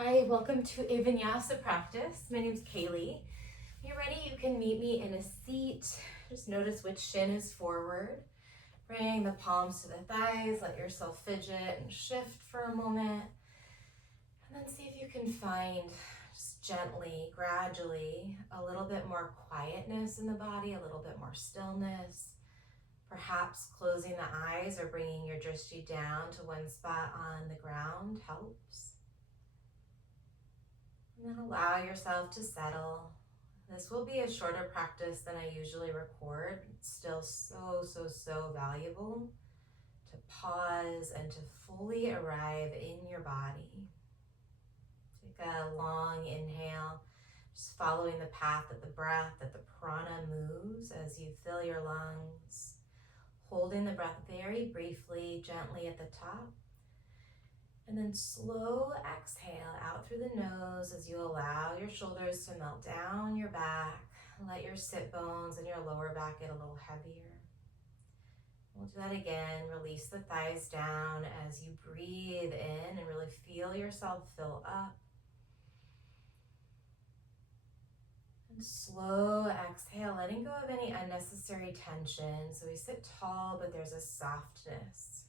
Hi, welcome to a vinyasa practice. My name's Kaylee. When you're ready, you can meet me in a seat. Just notice which shin is forward. Bring the palms to the thighs, let yourself fidget and shift for a moment. And then see if you can find, just gently, gradually, a little bit more quietness in the body, a little bit more stillness. Perhaps closing the eyes or bringing your drishti down to one spot on the ground helps. And then allow yourself to settle. This will be a shorter practice than I usually record. It's still so valuable to pause and to fully arrive in your body. Take a long inhale, just following the path of the breath, that the prana moves as you fill your lungs. Holding the breath very briefly, gently at the top. And then slow exhale out through the nose as you allow your shoulders to melt down your back. Let your sit bones and your lower back get a little heavier. We'll do that again. Release the thighs down as you breathe in and really feel yourself fill up. And slow exhale, letting go of any unnecessary tension. So we sit tall, but there's a softness.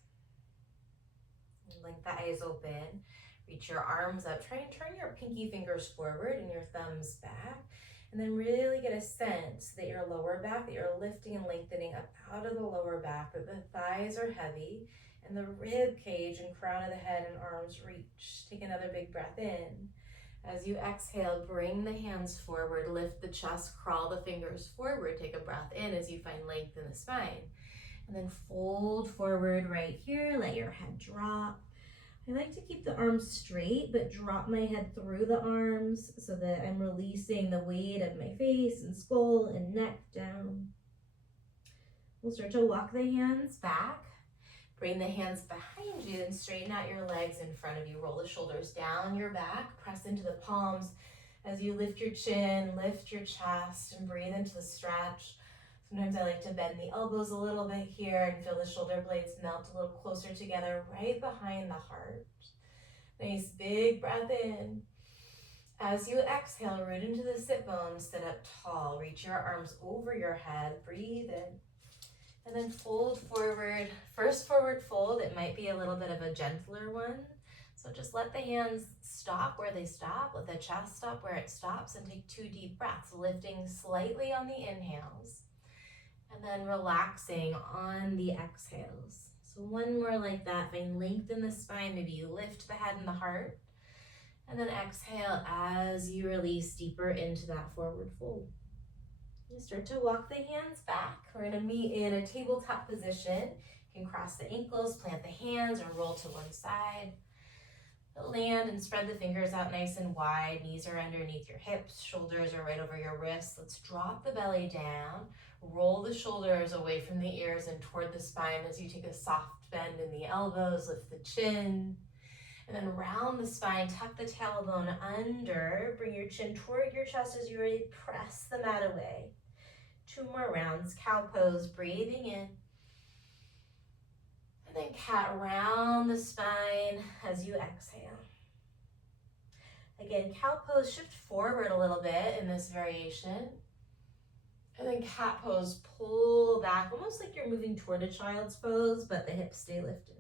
Length the eyes open, reach your arms up, try and turn your pinky fingers forward and your thumbs back, and then really get a sense that your lower back, that you're lifting and lengthening up out of the lower back, that the thighs are heavy, and the rib cage and crown of the head and arms reach. Take another big breath in. As you exhale, bring the hands forward, lift the chest, crawl the fingers forward, take a breath in as you find length in the spine. And then fold forward right here, let your head drop. I like to keep the arms straight, but drop my head through the arms so that I'm releasing the weight of my face and skull and neck down. We'll start to walk the hands back. Bring the hands behind you and straighten out your legs in front of you. Roll the shoulders down your back, press into the palms as you lift your chin, lift your chest, and breathe into the stretch. Sometimes I like to bend the elbows a little bit here and feel the shoulder blades melt a little closer together right behind the heart. Nice big breath in. As you exhale, root into the sit bones, sit up tall. Reach your arms over your head, breathe in. And then fold forward. First forward fold, it might be a little bit of a gentler one. So just let the hands stop where they stop, let the chest stop where it stops, and take 2 deep breaths, lifting slightly on the inhales. And then relaxing on the exhales. So one more like that. Find length in the spine. Maybe you lift the head and the heart. And then exhale as you release deeper into that forward fold. You start to walk the hands back. We're going to meet in a tabletop position. You can cross the ankles, plant the hands, or roll to one side. Land and spread the fingers out nice and wide. Knees are underneath your hips. Shoulders are right over your wrists. Let's drop the belly down. Roll the shoulders away from the ears and toward the spine as you take a soft bend in the elbows. Lift the chin. And then round the spine. Tuck the tailbone under. Bring your chin toward your chest as you really press the mat away. 2 more rounds. Cow pose. Breathing in. And then cat round the spine as you exhale. Again, cow pose, shift forward a little bit in this variation. And then cat pose, pull back, almost like you're moving toward a child's pose, but the hips stay lifted.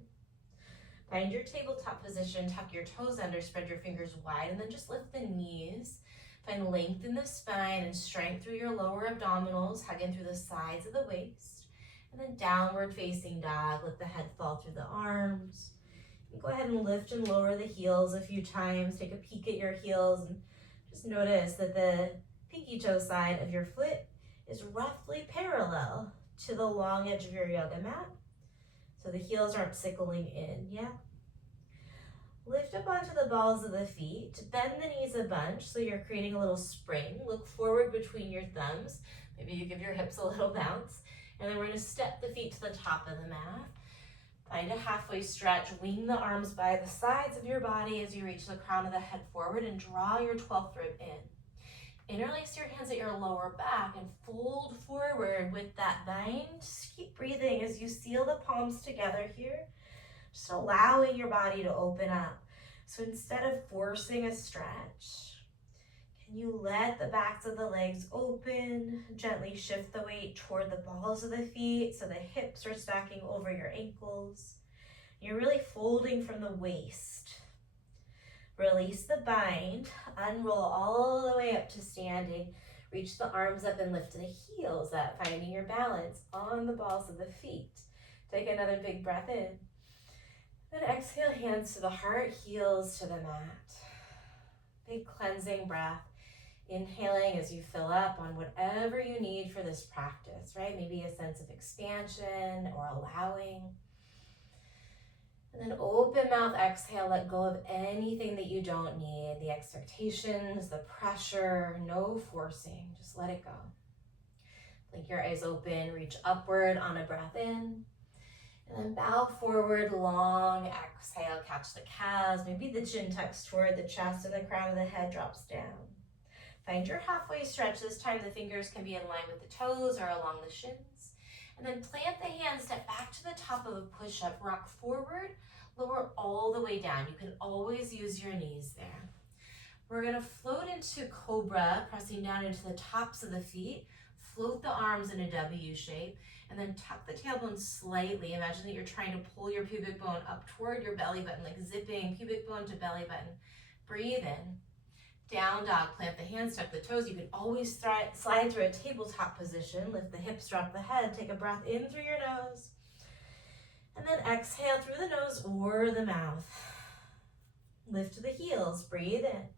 Find your tabletop position, tuck your toes under, spread your fingers wide, and then just lift the knees. Find length in the spine and strength through your lower abdominals, hug in through the sides of the waist. And then downward facing dog, let the head fall through the arms. Go ahead and lift and lower the heels a few times. Take a peek at your heels and just notice that the pinky toe side of your foot is roughly parallel to the long edge of your yoga mat. So the heels aren't sickling in yet. Lift up onto the balls of the feet. Bend the knees a bunch so you're creating a little spring. Look forward between your thumbs. Maybe you give your hips a little bounce. And then we're going to step the feet to the top of the mat. Find a halfway stretch. Wing the arms by the sides of your body as you reach the crown of the head forward and draw your 12th rib in. Interlace your hands at your lower back and fold forward with that bind. Just keep breathing as you seal the palms together here. Just allowing your body to open up. So instead of forcing a stretch, can you let the backs of the legs open, gently shift the weight toward the balls of the feet so the hips are stacking over your ankles. You're really folding from the waist. Release the bind, unroll all the way up to standing. Reach the arms up and lift the heels up, finding your balance on the balls of the feet. Take another big breath in. Then exhale, hands to the heart, heels to the mat. Big cleansing breath. Inhaling as you fill up on whatever you need for this practice, right? Maybe a sense of expansion or allowing. And then open mouth, exhale, let go of anything that you don't need, the expectations, the pressure, no forcing, just let it go. Blink your eyes open, reach upward on a breath in, and then bow forward, long exhale, catch the calves, maybe the chin tucks toward the chest and the crown of the head drops down. Find your halfway stretch. This time the fingers can be in line with the toes or along the shins. And then plant the hands, step back to the top of a push-up, rock forward, lower all the way down. You can always use your knees there. We're gonna float into Cobra, pressing down into the tops of the feet, float the arms in a W shape, and then tuck the tailbone slightly. Imagine that you're trying to pull your pubic bone up toward your belly button, like zipping pubic bone to belly button. Breathe in. Down dog, plant the hands, tuck the toes. You can always slide through a tabletop position. Lift the hips, drop the head. Take a breath in through your nose. And then exhale through the nose or the mouth. Lift the heels, breathe in.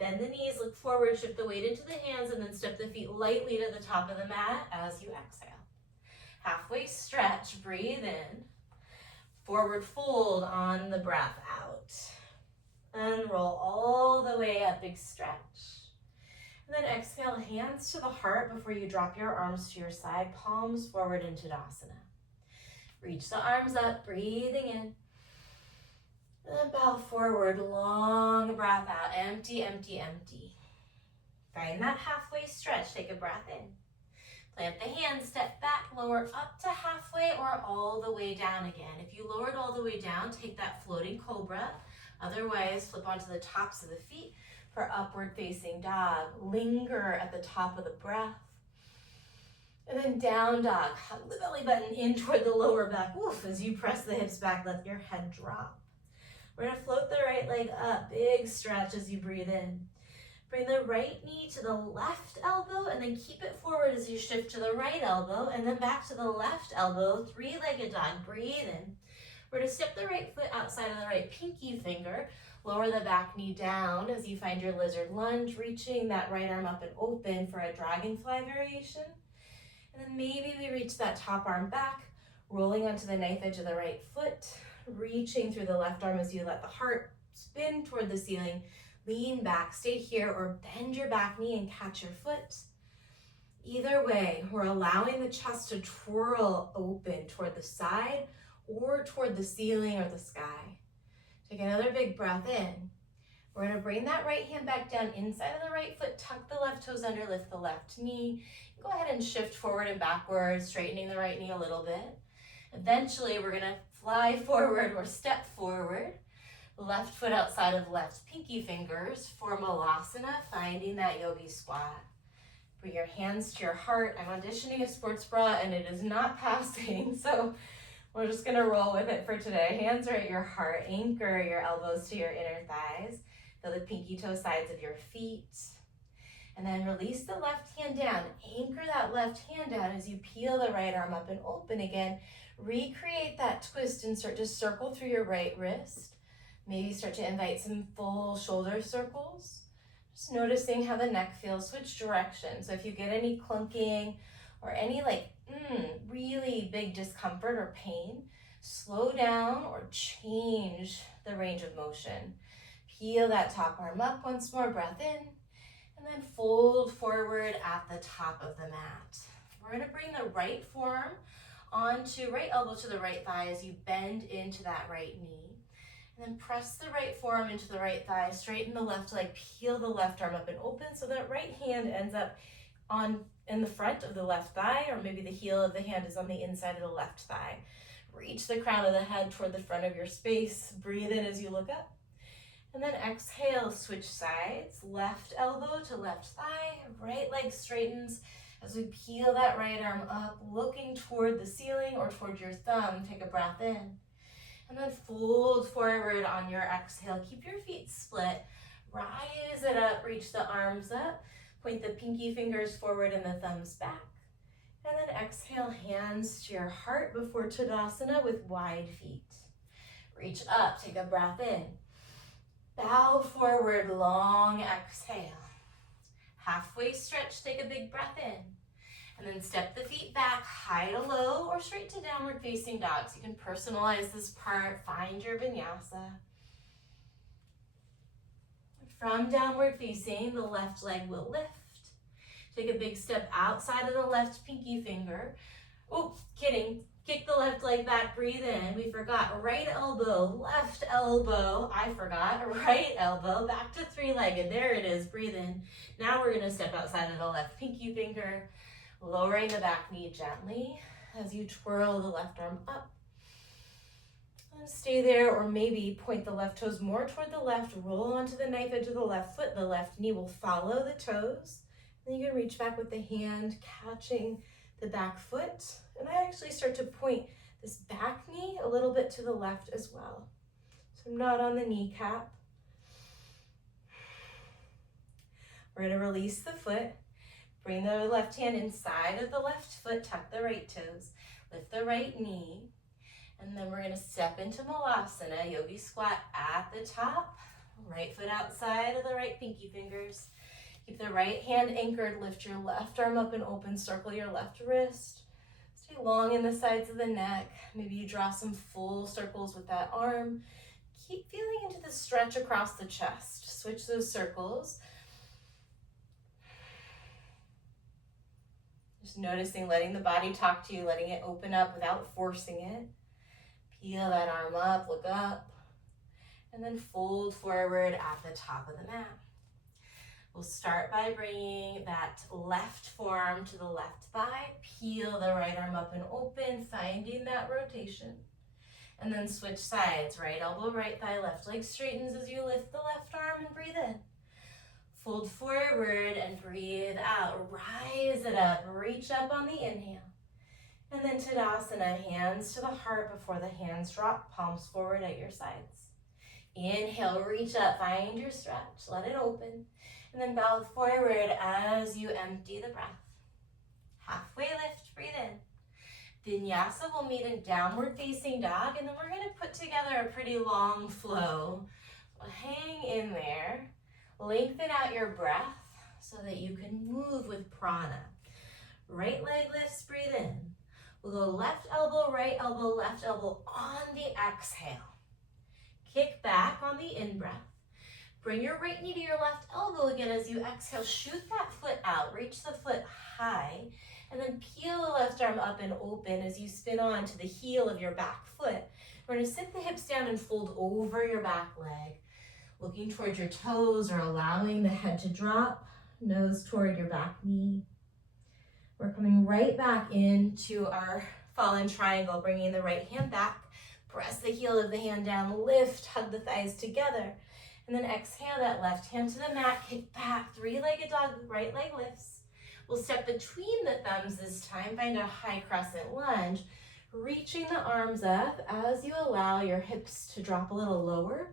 Bend the knees, look forward, shift the weight into the hands, and then step the feet lightly to the top of the mat as you exhale. Halfway stretch, breathe in. Forward fold on the breath out. Unroll all the way up, big stretch. And then exhale, hands to the heart before you drop your arms to your side, palms forward into Tadasana. Reach the arms up, breathing in. And then bow forward, long breath out, empty, empty, empty. Find that halfway stretch, take a breath in. Plant the hands, step back, lower up to halfway or all the way down again. If you lowered all the way down, take that floating cobra. Otherwise, flip onto the tops of the feet for upward facing dog. Linger at the top of the breath. And then down dog, hug the belly button in toward the lower back. Woof, as you press the hips back, let your head drop. We're gonna float the right leg up, big stretch as you breathe in. Bring the right knee to the left elbow and then keep it forward as you shift to the right elbow and then back to the left elbow, three-legged dog, breathe in. We're gonna step the right foot outside of the right pinky finger, lower the back knee down as you find your lizard lunge, reaching that right arm up and open for a dragonfly variation. And then maybe we reach that top arm back, rolling onto the knife edge of the right foot, reaching through the left arm as you let the heart spin toward the ceiling. Lean back, stay here, or bend your back knee and catch your foot. Either way, we're allowing the chest to twirl open toward the side or toward the ceiling or the sky. Take another big breath in. We're gonna bring that right hand back down inside of the right foot, tuck the left toes under, lift the left knee. Go ahead and shift forward and backward, straightening the right knee a little bit. Eventually, we're gonna fly forward or step forward. Left foot outside of left pinky fingers for Malasana, finding that yogi squat. Bring your hands to your heart. I'm auditioning a sports bra and it is not passing, so we're just gonna roll with it for today. Hands are at your heart. Anchor your elbows to your inner thighs. Feel the pinky toe sides of your feet. And then release the left hand down. Anchor that left hand down as you peel the right arm up and open again. Recreate that twist and start to circle through your right wrist. Maybe start to invite some full shoulder circles. Just noticing how the neck feels, switch direction. So if you get any clunking or any really big discomfort or pain, slow down or change the range of motion. Peel that top arm up once more, breath in, and then fold forward at the top of the mat. We're gonna bring the right forearm onto right elbow to the right thigh as you bend into that right knee. And then press the right forearm into the right thigh, straighten the left leg, peel the left arm up and open so that right hand ends up in the front of the left thigh, or maybe the heel of the hand is on the inside of the left thigh. Reach the crown of the head toward the front of your space. Breathe in as you look up. And then exhale, switch sides, left elbow to left thigh, right leg straightens as we peel that right arm up, looking toward the ceiling or toward your thumb. Take a breath in. And then fold forward on your exhale. Keep your feet split. Rise it up, reach the arms up. Point the pinky fingers forward and the thumbs back. And then exhale, hands to your heart before Tadasana with wide feet. Reach up, take a breath in. Bow forward, long exhale. Halfway stretch, take a big breath in. And then step the feet back, high to low or straight to downward facing dog. So you can personalize this part, find your vinyasa. From downward facing, the left leg will lift. Take a big step outside of the left pinky finger. Oh, kidding. Kick the left leg back, breathe in. We forgot right elbow, left elbow. I forgot right elbow, back to three-legged. There it is, breathe in. Now we're gonna step outside of the left pinky finger, lowering the back knee gently as you twirl the left arm up. And stay there, or maybe point the left toes more toward the left, roll onto the knife edge of the left foot. The left knee will follow the toes. Then you can reach back with the hand, catching the back foot. And I actually start to point this back knee a little bit to the left as well. So I'm not on the kneecap. We're gonna release the foot. Bring the left hand inside of the left foot, tuck the right toes, lift the right knee. And then we're gonna step into Malasana, yogi squat at the top. Right foot outside of the right pinky fingers. Keep the right hand anchored, lift your left arm up and open, circle your left wrist. Stay long in the sides of the neck. Maybe you draw some full circles with that arm. Keep feeling into the stretch across the chest. Switch those circles. Just noticing, letting the body talk to you, letting it open up without forcing it. Peel that arm up, look up, and then fold forward at the top of the mat. We'll start by bringing that left forearm to the left thigh, peel the right arm up and open, finding that rotation. And then switch sides, right elbow, right thigh, left leg straightens as you lift the left arm and breathe in. Fold forward and breathe out, rise it up, reach up on the inhale. And then Tadasana, hands to the heart before the hands drop, palms forward at your sides. Inhale, reach up, find your stretch, let it open. And then bow forward as you empty the breath. Halfway lift, breathe in. Vinyasa will meet in downward facing dog, and then we're gonna put together a pretty long flow. So hang in there, lengthen out your breath so that you can move with prana. Right leg lifts, breathe in. We'll go left elbow, left elbow on the exhale. Kick back on the in-breath. Bring your right knee to your left elbow again as you exhale. Shoot that foot out, reach the foot high, and then peel the left arm up and open as you spin on to the heel of your back foot. We're gonna sit the hips down and fold over your back leg, looking towards your toes or allowing the head to drop, nose toward your back knee. We're coming right back into our fallen triangle, bringing the right hand back, press the heel of the hand down, lift, hug the thighs together. And then exhale that left hand to the mat, kick back, three-legged dog, right leg lifts. We'll step between the thumbs this time, find a high crescent lunge, reaching the arms up as you allow your hips to drop a little lower.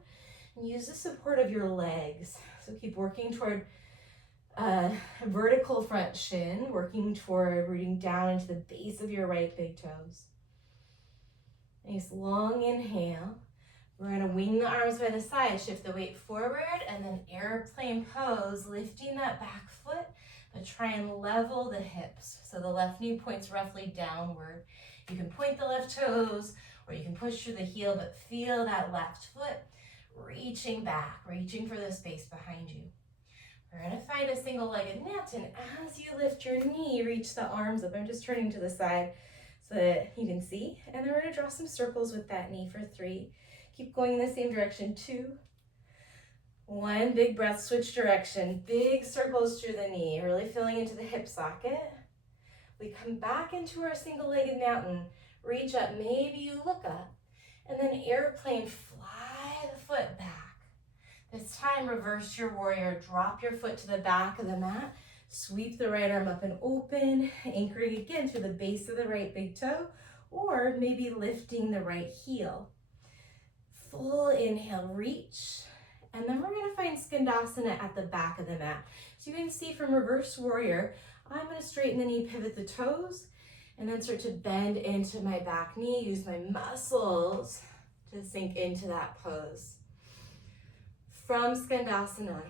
And use the support of your legs. So keep working toward vertical front shin, working toward rooting down into the base of your right big toes. Nice long inhale. We're gonna wing the arms by the side, shift the weight forward, and then airplane pose, lifting that back foot, but try and level the hips. So the left knee points roughly downward. You can point the left toes, or you can push through the heel, but feel that left foot reaching back, reaching for the space behind you. We're gonna find a single-legged mat, and as you lift your knee, reach the arms up. I'm just turning to the side so that you can see. And then we're gonna draw some circles with that knee for 3. Keep going in the same direction, 2. 1, big breath, switch direction. Big circles through the knee, really feeling into the hip socket. We come back into our single-legged mountain. Reach up, maybe you look up. And then airplane, fly the foot back. This time, reverse your warrior. Drop your foot to the back of the mat. Sweep the right arm up and open, anchoring again through the base of the right big toe, or maybe lifting the right heel. Full inhale, reach, and then we're gonna find Skandasana at the back of the mat. So you can see from reverse warrior, I'm gonna straighten the knee, pivot the toes, and then start to bend into my back knee, use my muscles to sink into that pose. From Skandasana,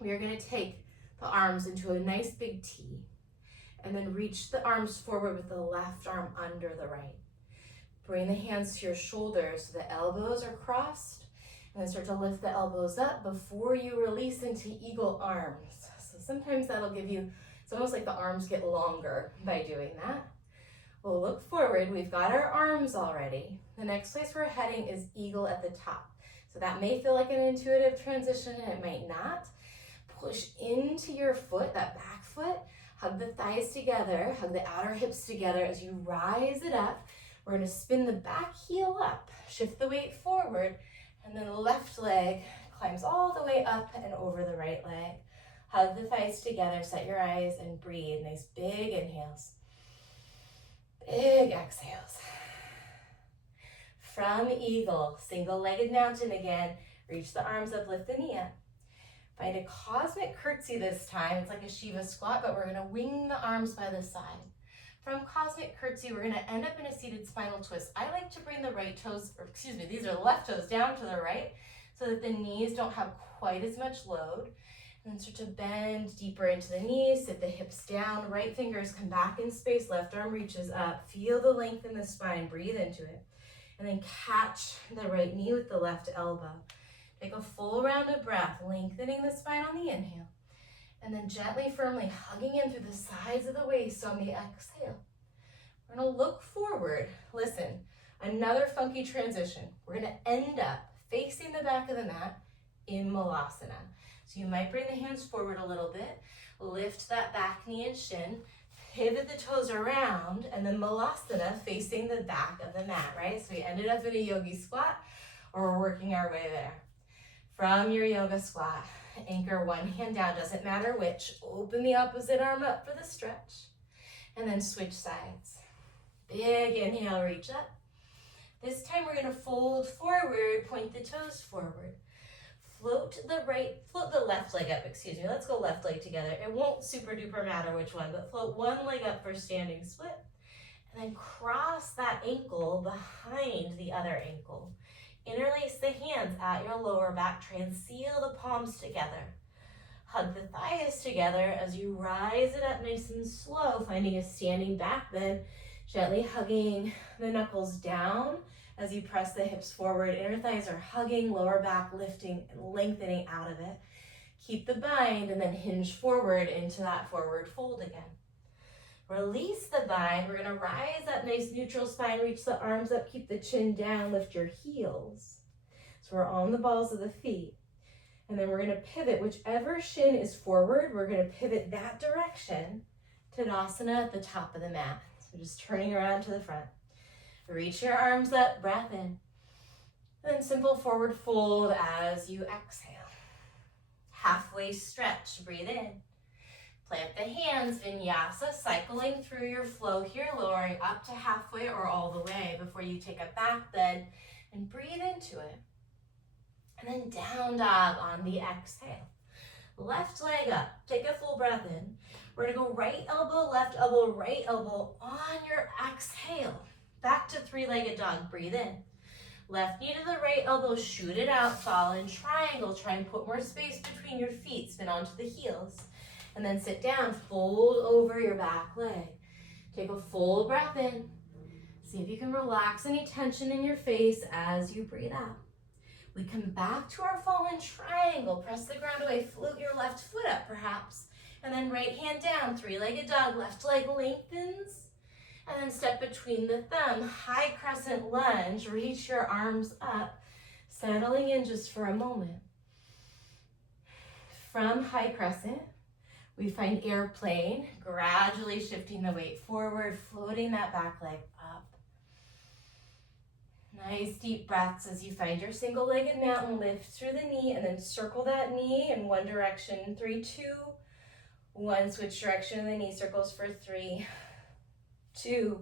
we are gonna take the arms into a nice big T, and then reach the arms forward with the left arm under the right. Bring the hands to your shoulders so the elbows are crossed, and then start to lift the elbows up before you release into eagle arms. So sometimes that'll give you, it's almost like the arms get longer by doing that. We'll look forward, we've got our arms already. The next place we're heading is eagle at the top. So that may feel like an intuitive transition, and it might not. Push into your foot, that back foot, hug the thighs together, hug the outer hips together as you rise it up. We're gonna spin the back heel up, shift the weight forward, and then the left leg climbs all the way up and over the right leg. Hug the thighs together, set your eyes, and breathe. Nice big inhales, big exhales. From eagle, single-legged mountain again, reach the arms up, lift the knee up. Find a cosmic curtsy this time. It's like a Shiva squat, but we're gonna wing the arms by the side. From cosmic curtsy, we're gonna end up in a seated spinal twist. I like to bring the right toes, or excuse me, these are the left toes down to the right so that the knees don't have quite as much load. And then start to bend deeper into the knees, sit the hips down, right fingers come back in space, left arm reaches up. Feel the length in the spine, breathe into it. And then catch the right knee with the left elbow. Take a full round of breath, lengthening the spine on the inhale, and then gently, firmly hugging in through the sides of the waist on the exhale. We're gonna look forward. Listen, another funky transition. We're gonna end up facing the back of the mat in Malasana. So you might bring the hands forward a little bit, lift that back knee and shin, pivot the toes around, and then Malasana facing the back of the mat, right? So we ended up in a yogi squat, or we're working our way there. From your yoga squat, anchor one hand down, doesn't matter which. Open the opposite arm up for the stretch. And then switch sides. Big inhale, reach up. This time we're gonna fold forward, point the toes forward. Float the left leg up, excuse me. Let's go left leg together. It won't super duper matter which one, but float one leg up for standing split. And then cross that ankle behind the other ankle. Interlace the hands at your lower back. Try and seal the palms together. Hug the thighs together as you rise it up nice and slow, finding a standing back bend. Gently hugging the knuckles down as you press the hips forward. Inner thighs are hugging, lower back lifting and lengthening out of it. Keep the bind and then hinge forward into that forward fold again. Release the bind. We're gonna rise up, nice neutral spine, reach the arms up, keep the chin down, lift your heels. So we're on the balls of the feet. And then we're gonna pivot, whichever shin is forward, we're gonna pivot that direction to Tadasana at the top of the mat. So just turning around to the front. Reach your arms up, breath in. And then simple forward fold as you exhale. Halfway stretch, breathe in. Plant the hands, vinyasa, cycling through your flow here, lowering up to halfway or all the way before you take a back bend and breathe into it. And then down dog on the exhale. Left leg up, take a full breath in. We're gonna go right elbow, right elbow on your exhale. Back to three-legged dog, breathe in. Left knee to the right elbow, shoot it out, fall in triangle. Try and put more space between your feet, spin onto the heels. And then sit down, fold over your back leg. Take a full breath in. See if you can relax any tension in your face as you breathe out. We come back to our fallen triangle. Press the ground away, float your left foot up perhaps. And then right hand down, three-legged dog, left leg lengthens. And then step between the thumb, high crescent lunge, reach your arms up, settling in just for a moment. From high crescent, we find airplane, gradually shifting the weight forward, floating that back leg up. Nice deep breaths as you find your single-legged mountain. Lift through the knee and then circle that knee in one direction. 3, 2, 1. Switch direction and the knee circles for 3, 2,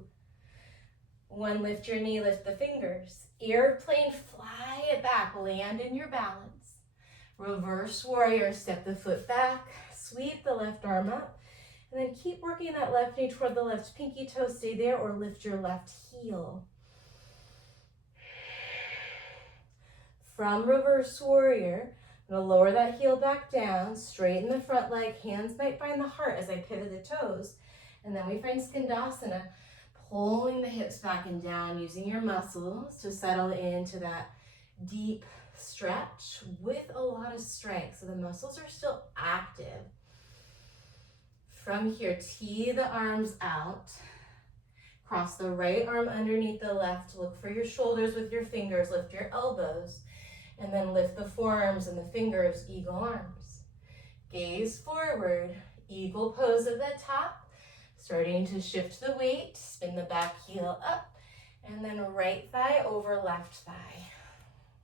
1. Lift your knee, lift the fingers. Airplane, fly it back, land in your balance. Reverse warrior, step the foot back, sweep the left arm up, and then keep working that left knee toward the left pinky toe. Stay there or lift your left heel. From reverse warrior, I'm gonna lower that heel back down, straighten the front leg, hands might find the heart as I pivot the toes, and then we find Skandasana, pulling the hips back and down, using your muscles to settle into that deep stretch with a lot of strength, so the muscles are still active. From here, tee the arms out, cross the right arm underneath the left, look for your shoulders with your fingers, lift your elbows, and then lift the forearms and the fingers, eagle arms. Gaze forward, eagle pose at the top, starting to shift the weight, spin the back heel up, and then right thigh over left thigh.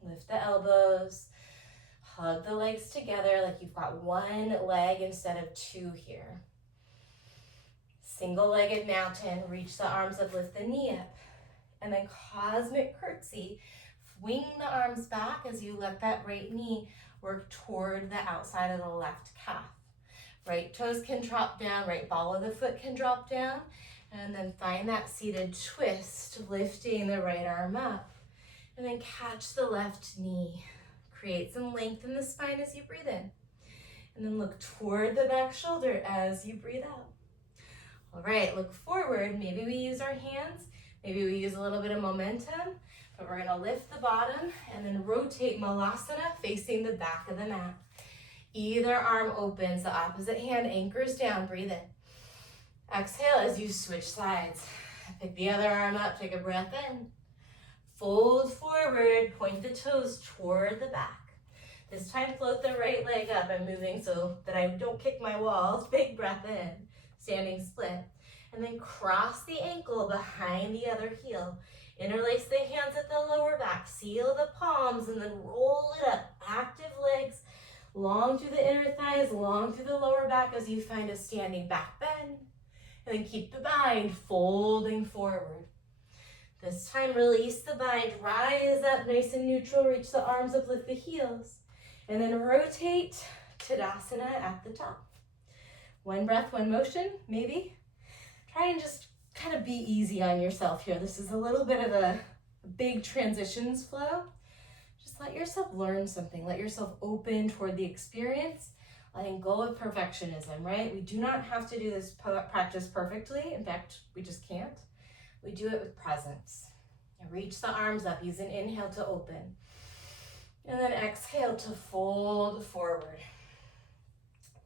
Lift the elbows, hug the legs together like you've got one leg instead of two here. Single-legged mountain, reach the arms up, lift the knee up, and then cosmic curtsy. Swing the arms back as you let that right knee work toward the outside of the left calf. Right toes can drop down, right ball of the foot can drop down, and then find that seated twist, lifting the right arm up, and then catch the left knee. Create some length in the spine as you breathe in, and then look toward the back shoulder as you breathe out. All right, look forward. Maybe we use our hands, maybe we use a little bit of momentum, but we're gonna lift the bottom and then rotate Malasana facing the back of the mat. Either arm opens, the opposite hand anchors down, breathe in. Exhale as you switch sides. Pick the other arm up, take a breath in. Fold forward, point the toes toward the back. This time float the right leg up. I'm moving so that I don't kick my walls. Big breath in, standing split. And then cross the ankle behind the other heel. Interlace the hands at the lower back, seal the palms, and then roll it up. Active legs, long through the inner thighs, long through the lower back as you find a standing back bend. And then keep the bind folding forward. This time release the bind, rise up nice and neutral, reach the arms up, lift the heels. And then rotate Tadasana at the top. One breath, one motion, maybe. Try and just kind of be easy on yourself here. This is a little bit of a big transitions flow. Just let yourself learn something. Let yourself open toward the experience, letting go of perfectionism, right? We do not have to do this practice perfectly. In fact, we just can't. We do it with presence. And reach the arms up. Use an inhale to open. And then exhale to fold forward.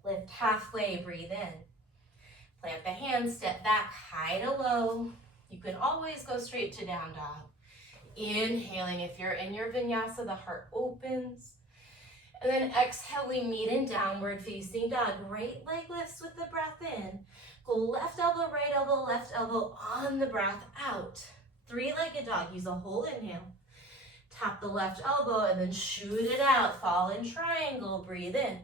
Lift halfway, breathe in. Plant the hands, step back, high to low. You can always go straight to down dog. Inhaling, if you're in your vinyasa, the heart opens. And then exhale, we meet in downward facing dog. Right leg lifts with the breath in. Go left elbow on the breath out. Three-legged dog, use a whole inhale. Tap the left elbow and then shoot it out. Fall in triangle, breathe in.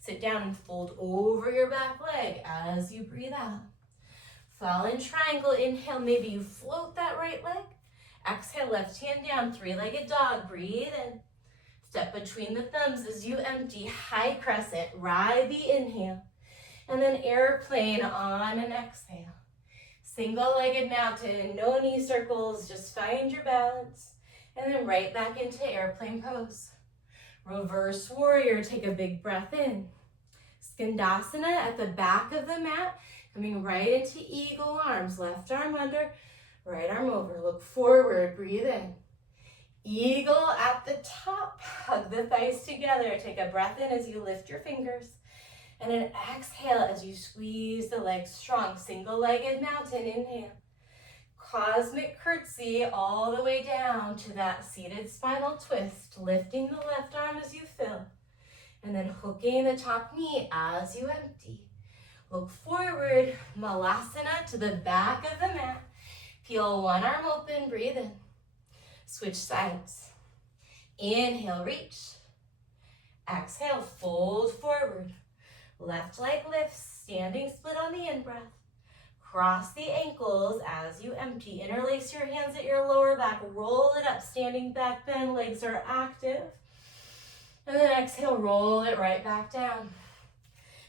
Sit down and fold over your back leg as you breathe out. Fall in triangle, inhale, maybe you float that right leg. Exhale, left hand down, three-legged dog, breathe in. Step between the thumbs as you empty, high crescent, Raibi inhale. And then airplane on an exhale. Single-legged mountain, no knee circles, just find your balance. And then right back into airplane pose. Reverse warrior, take a big breath in. Skandasana at the back of the mat, coming right into eagle arms. Left arm under, right arm over. Look forward, breathe in. Eagle at the top, hug the thighs together. Take a breath in as you lift your fingers. And then exhale as you squeeze the legs strong. Single-legged mountain, inhale. Cosmic curtsy all the way down to that seated spinal twist, lifting the left arm as you fill, and then hooking the top knee as you empty. Look forward, Malasana to the back of the mat. Peel one arm open, breathe in. Switch sides. Inhale, reach. Exhale, fold forward. Left leg lifts, standing split on the in-breath. Cross the ankles as you empty. Interlace your hands at your lower back. Roll it up, standing back bend. Legs are active. And then exhale, roll it right back down.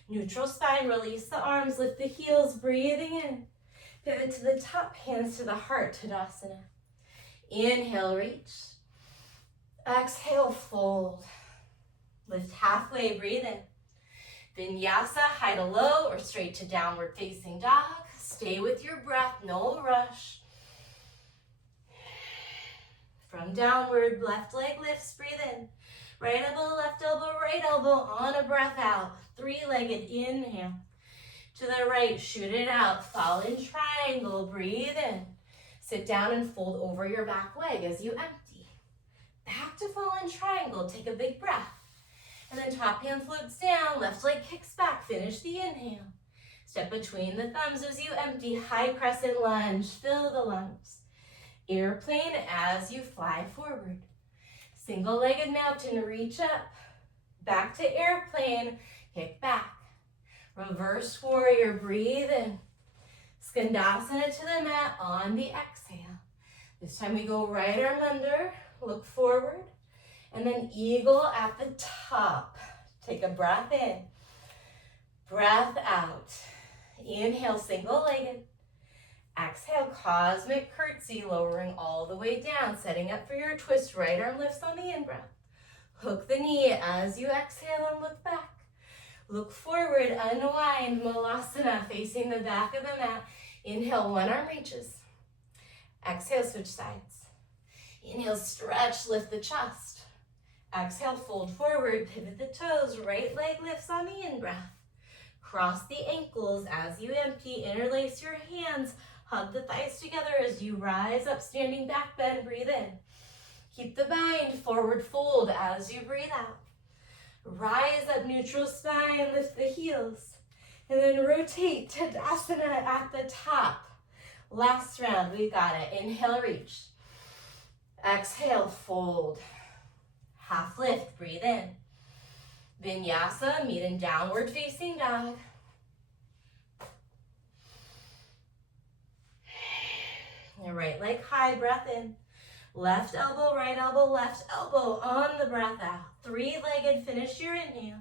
Neutral spine, release the arms, lift the heels, breathing in. Pivot to the top, hands to the heart, Tadasana. Inhale, reach. Exhale, fold. Lift halfway, breathe in. Vinyasa, high to low or straight to downward facing dog. Stay with your breath, no rush. From downward, left leg lifts, breathe in. Right elbow on a breath out. Three-legged inhale. To the right, shoot it out. Fallen triangle, breathe in. Sit down and fold over your back leg as you empty. Back to fallen triangle, take a big breath. And then top hand floats down, left leg kicks back, finish the inhale. Step between the thumbs as you empty, high crescent lunge, fill the lungs. Airplane as you fly forward. Single-legged mountain, reach up. Back to airplane, kick back. Reverse warrior, breathe in. Skandasana to the mat on the exhale. This time we go right arm under, look forward. And then eagle at the top. Take a breath in. Breath out. Inhale, single-legged. Exhale, cosmic curtsy, lowering all the way down, setting up for your twist. Right arm lifts on the in-breath. Hook the knee as you exhale and look back. Look forward, unwind, Malasana, facing the back of the mat. Inhale, one arm reaches. Exhale, switch sides. Inhale, stretch, lift the chest. Exhale, fold forward, pivot the toes, right leg lifts on the in-breath. Cross the ankles as you empty, interlace your hands, hug the thighs together as you rise up, standing back bend, breathe in. Keep the bind, forward fold as you breathe out. Rise up, neutral spine, lift the heels. And then rotate, Tadasana at the top. Last round, we got it. Inhale, reach. Exhale, fold. Half lift, breathe in. Vinyasa, meet in downward facing dog. Your right leg high, breath in. Left elbow, right elbow, left elbow on the breath out. Three-legged, finish your inhale.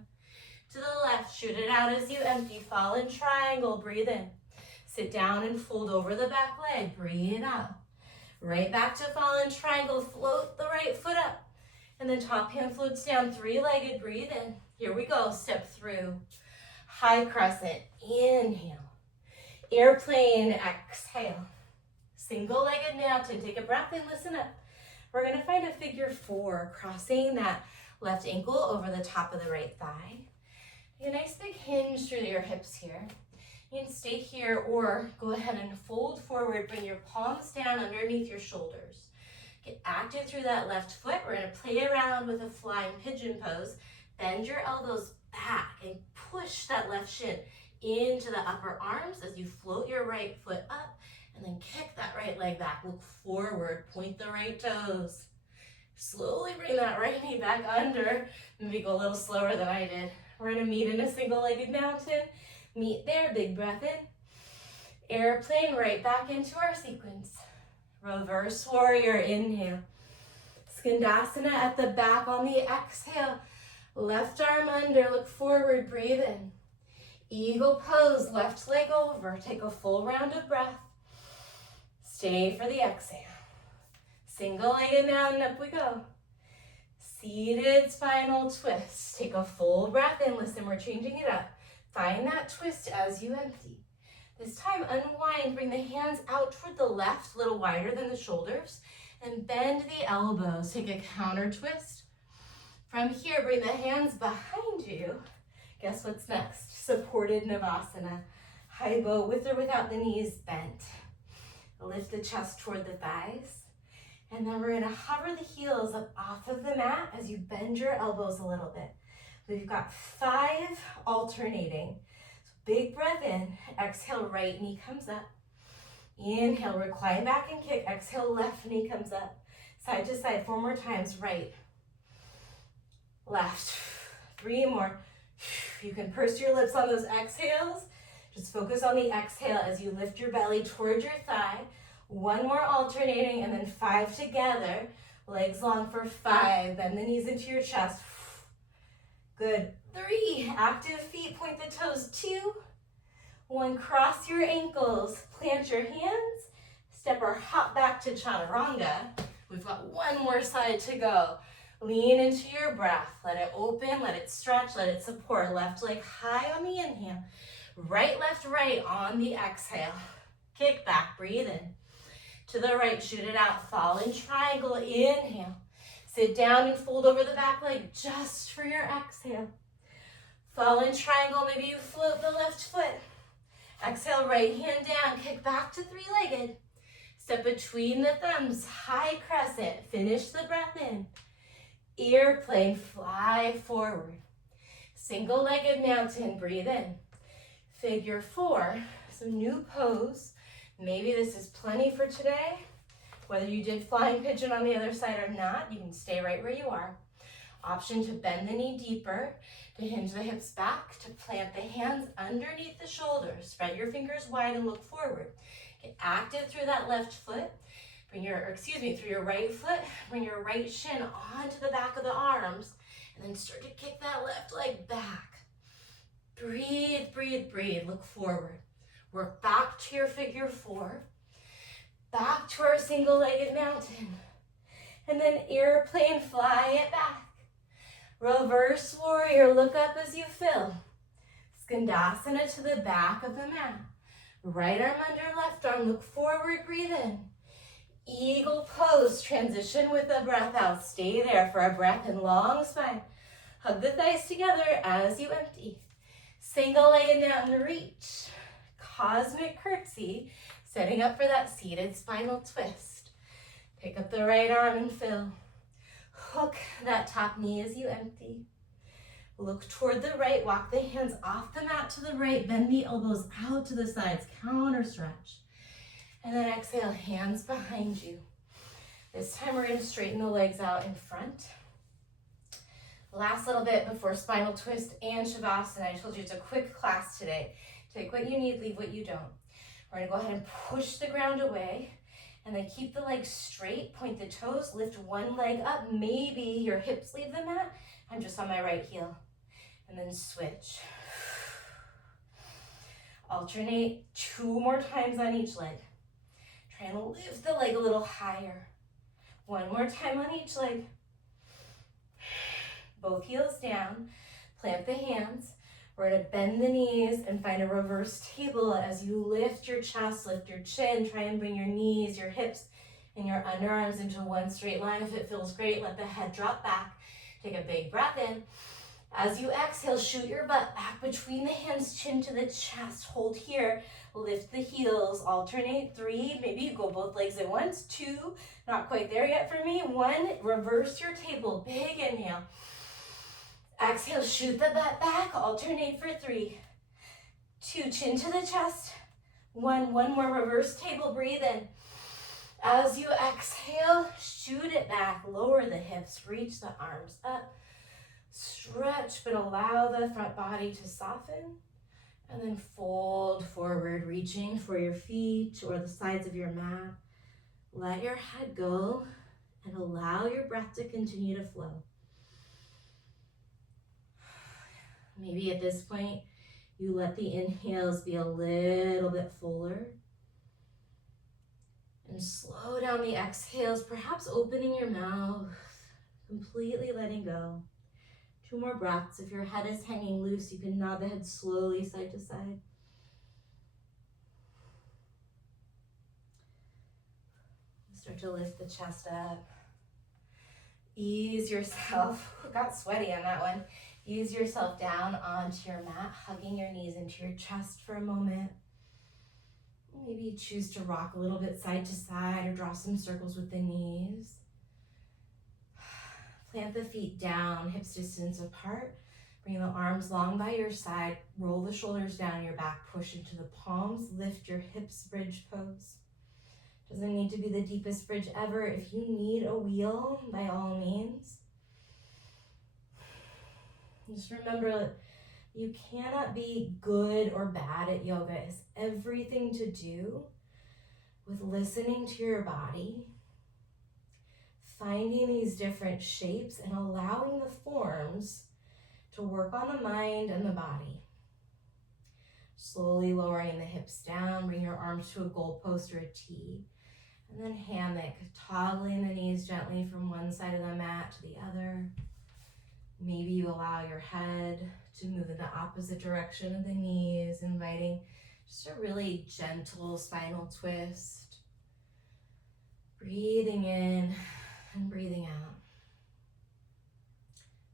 To the left, shoot it out as you empty. Fallen triangle, breathe in. Sit down and fold over the back leg, breathe out. Right back to fallen triangle, float the right foot up. And then top hand floats down, three-legged, breathe in. Here we go, step through. High crescent, inhale. Airplane, exhale. Single-legged mountain, take a breath in, listen up. We're gonna find a figure four, crossing that left ankle over the top of the right thigh. Take a nice big hinge through your hips here. You can stay here or go ahead and fold forward, bring your palms down underneath your shoulders. Get active through that left foot. We're gonna play around with a flying pigeon pose. Bend your elbows back and push that left shin into the upper arms as you float your right foot up and then kick that right leg back. Look forward, point the right toes. Slowly bring that right knee back under. Maybe go a little slower than I did. We're gonna meet in a single-legged mountain. Meet there, big breath in. Airplane, right back into our sequence. Reverse warrior, inhale. Skandasana at the back on the exhale. Left arm under, look forward, breathe in. Eagle pose, left leg over. Take a full round of breath. Stay for the exhale. Single-legged mountain, up we go. Seated spinal twist. Take a full breath in. Listen, we're changing it up. Find that twist as you empty. This time, unwind. Bring the hands out toward the left, a little wider than the shoulders, and bend the elbows. Take a counter twist. From here, bring the hands behind you. Guess what's next? Supported Navasana. High bow with or without the knees bent. Lift the chest toward the thighs. And then we're gonna hover the heels up off of the mat as you bend your elbows a little bit. We've got 5 alternating. So big breath in, exhale, right knee comes up. Inhale, recline back and kick. Exhale, left knee comes up. Side to side, 4 more times. Right, left. 3 more. You can purse your lips on those exhales. Just focus on the exhale as you lift your belly towards your thigh. 1 more alternating, and then 5 together. Legs long for 5. Bend the knees into your chest. Good. 3. Active feet, point the toes. 2. 1. Cross your ankles. Plant your hands. Step or hop back to chaturanga. We've got 1 more side to go. Lean into your breath. Let it open, let it stretch, let it support. Left leg high on the inhale. Right, left, right on the exhale. Kick back, breathe in. To the right, shoot it out. Fallen triangle, inhale. Sit down and fold over the back leg just for your exhale. Fallen triangle, maybe you float the left foot. Exhale, right hand down, kick back to 3-legged. Step between the thumbs, high crescent. Finish the breath in. Airplane, fly forward. Single-legged mountain, breathe in. Figure 4, some new pose. Maybe this is plenty for today. Whether you did flying pigeon on the other side or not, you can stay right where you are. Option to bend the knee deeper, to hinge the hips back, to plant the hands underneath the shoulders. Spread your fingers wide and look forward. Get active through that left foot. Through your right foot, bring your right shin onto the back of the arms, and then start to kick that left leg back. Breathe, breathe, breathe. Look forward. Work back to your figure 4. Back to our single-legged mountain. And then airplane, fly it back. Reverse warrior, look up as you fill. Skandasana to the back of the mat. Right arm under left arm, look forward, breathe in. Eagle pose, transition with the breath out. Stay there for a breath in, long spine. Hug the thighs together as you empty. Single-legged mountain reach. Cosmic curtsy, setting up for that seated spinal twist. Pick up the right arm and fill. Hook that top knee as you empty. Look toward the right, walk the hands off the mat to the right, bend the elbows out to the sides, counter stretch. And then exhale, hands behind you. This time we're gonna straighten the legs out in front. Last little bit before spinal twist and Shavasana. I told you it's a quick class today. Take what you need, leave what you don't. We're gonna go ahead and push the ground away, and then keep the legs straight, point the toes, lift one leg up. Maybe your hips leave the mat. I'm just on my right heel. And then switch. Alternate 2 more times on each leg. Try and lift the leg a little higher. 1 more time on each leg. Both heels down. Plant the hands. We're gonna bend the knees and find a reverse table as you lift your chest, lift your chin. Try and bring your knees, your hips, and your underarms into one straight line. If it feels great, let the head drop back. Take a big breath in. As you exhale, shoot your butt back between the hands, chin to the chest. Hold here. Lift the heels. Alternate 3. Maybe you go both legs at once. 2. Not quite there yet for me. 1. Reverse your table. Big inhale. Exhale, shoot the butt back. Alternate for 3. 2. Chin to the chest. 1. 1 more reverse table. Breathe in. As you exhale, shoot it back. Lower the hips. Reach the arms up. Stretch, but allow the front body to soften. And then fold forward, reaching for your feet or the sides of your mat. Let your head go and allow your breath to continue to flow. Maybe at this point, you let the inhales be a little bit fuller. And slow down the exhales, perhaps opening your mouth, completely letting go. 2 more breaths. If your head is hanging loose, you can nod the head slowly side to side. Start to lift the chest up. Ease yourself, got sweaty on that one. Ease yourself down onto your mat, hugging your knees into your chest for a moment. Maybe choose to rock a little bit side to side or draw some circles with the knees. Plant the feet down, hips distance apart. Bring the arms long by your side. Roll the shoulders down your back. Push into the palms. Lift your hips, bridge pose. Doesn't need to be the deepest bridge ever. If you need a wheel, by all means. Just remember, you cannot be good or bad at yoga. It has everything to do with listening to your body, finding these different shapes and allowing the forms to work on the mind and the body. Slowly lowering the hips down, bring your arms to a goalpost or a T. And then hammock, toggling the knees gently from one side of the mat to the other. Maybe you allow your head to move in the opposite direction of the knees, inviting just a really gentle spinal twist. Breathing in and breathing out.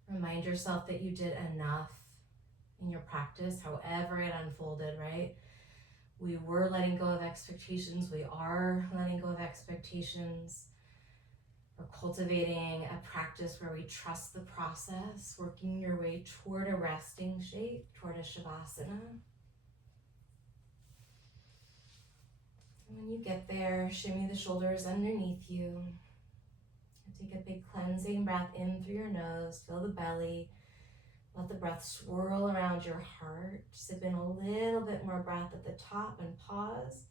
Remind yourself that you did enough in your practice, however it unfolded, right? We were letting go of expectations. We are letting go of expectations. We're cultivating a practice where we trust the process, working your way toward a resting shape, toward a Shavasana. And when you get there, shimmy the shoulders underneath you. Take a big cleansing breath in through your nose, fill the belly. Let the breath swirl around your heart. Sip in a little bit more breath at the top and pause.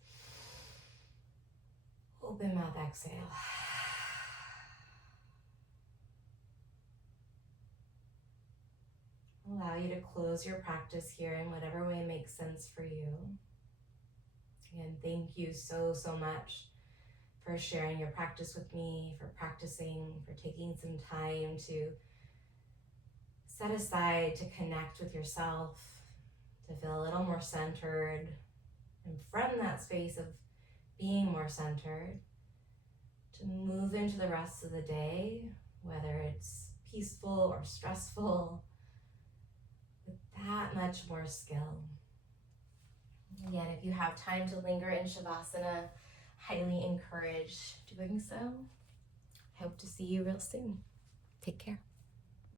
Open mouth, exhale. Allow you to close your practice here in whatever way makes sense for you. Again, thank you so much for sharing your practice with me, for practicing, for taking some time to set aside to connect with yourself, to feel a little more centered, and from that space of being more centered, to move into the rest of the day, whether it's peaceful or stressful, with that much more skill. Again, if you have time to linger in Shavasana, highly encourage doing so. I hope to see you real soon. Take care.